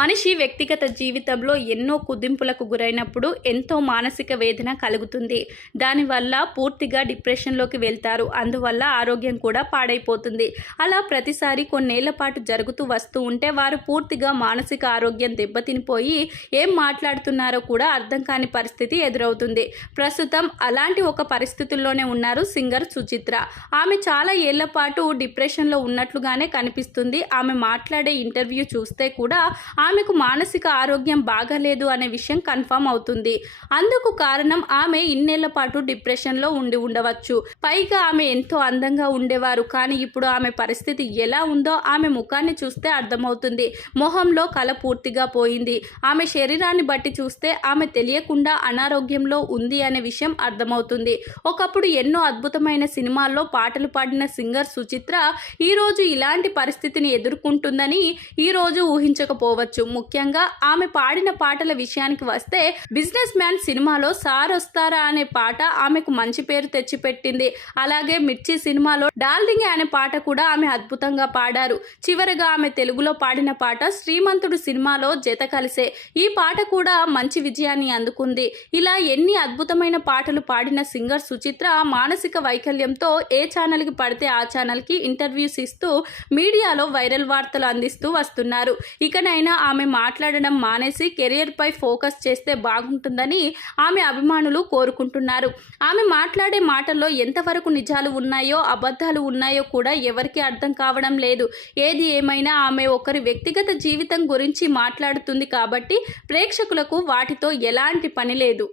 మనిషి వ్యక్తిగత జీవితంలో ఎన్నో కుదింపులకు గురైనప్పుడు ఎంతో మానసిక వేదన కలుగుతుంది. దానివల్ల పూర్తిగా డిప్రెషన్లోకి వెళ్తారు. అందువల్ల ఆరోగ్యం కూడా పాడైపోతుంది. అలా ప్రతిసారి కొన్నేళ్ల పాటు జరుగుతూ వస్తూ ఉంటే వారు పూర్తిగా మానసిక ఆరోగ్యం దెబ్బతినిపోయి ఏం మాట్లాడుతున్నారో కూడా అర్థం కాని పరిస్థితి ఎదురవుతుంది. ప్రస్తుతం అలాంటి ఒక పరిస్థితుల్లోనే ఉన్నారు సింగర్ సుచిత్ర. ఆమె చాలా ఏళ్ల పాటు డిప్రెషన్లో ఉన్నట్లుగానే కనిపిస్తుంది. ఆమె మాట్లాడే ఇంటర్వ్యూ చూస్తే కూడా ఆమెకు మానసిక ఆరోగ్యం బాగాలేదు అనే విషయం కన్ఫర్మ్ అవుతుంది. అందుకు కారణం ఆమె ఇన్నేళ్ల పాటు డిప్రెషన్లో ఉండి ఉండవచ్చు. పైగా ఆమె ఎంతో అందంగా ఉండేవారు. కానీ ఇప్పుడు ఆమె పరిస్థితి ఎలా ఉందో ఆమె ముఖాన్ని చూస్తే అర్థమవుతుంది. మొహంలో కళ పూర్తిగా పోయింది. ఆమె శరీరాన్ని బట్టి చూస్తే ఆమె తెలియకుండా అనారోగ్యంలో ఉంది అనే విషయం అర్థమవుతుంది. ఒకప్పుడు ఎన్నో అద్భుతమైన సినిమాల్లో పాటలు పాడిన సింగర్ సుచిత్ర ఈరోజు ఇలాంటి పరిస్థితిని ఎదుర్కొంటుందని ఈరోజు ఊహించకపోవచ్చు. ముఖ్యంగా ఆమె పాడిన పాటల విషయానికి వస్తే బిజినెస్ మ్యాన్ సినిమాలో సార్ వస్తారా అనే పాట ఆమెకు మంచి పేరు తెచ్చిపెట్టింది. అలాగే మిర్చి సినిమాలో డార్లింగ్ అనే పాట కూడా ఆమె అద్భుతంగా పాడారు. చివరగా ఆమె తెలుగులో పాడిన పాట శ్రీమంతుడు సినిమాలో జత కలిసే. ఈ పాట కూడా మంచి విజయాన్ని అందుకుంది. ఇలా ఎన్ని అద్భుతమైన పాటలు పాడిన సింగర్ సుచిత్ర మానసిక వైకల్యంతో ఏ ఛానల్కి పడితే ఆ ఛానల్కి ఇంటర్వ్యూస్ ఇస్తూ మీడియాలో వైరల్ వార్తలు అందిస్తూ వస్తున్నారు. ఇకనైనా ఆమె మాట్లాడడం మానేసి కెరియర్పై ఫోకస్ చేస్తే బాగుంటుందని ఆమె అభిమానులు కోరుకుంటున్నారు. ఆమె మాట్లాడే మాటల్లో ఎంతవరకు నిజాలు ఉన్నాయో అబద్ధాలు ఉన్నాయో కూడా ఎవరికీ అర్థం కావడం లేదు. ఏది ఏమైనా ఆమె ఒకరి వ్యక్తిగత జీవితం గురించి మాట్లాడుతుంది కాబట్టి ప్రేక్షకులకు వాటితో ఎలాంటి పని లేదు.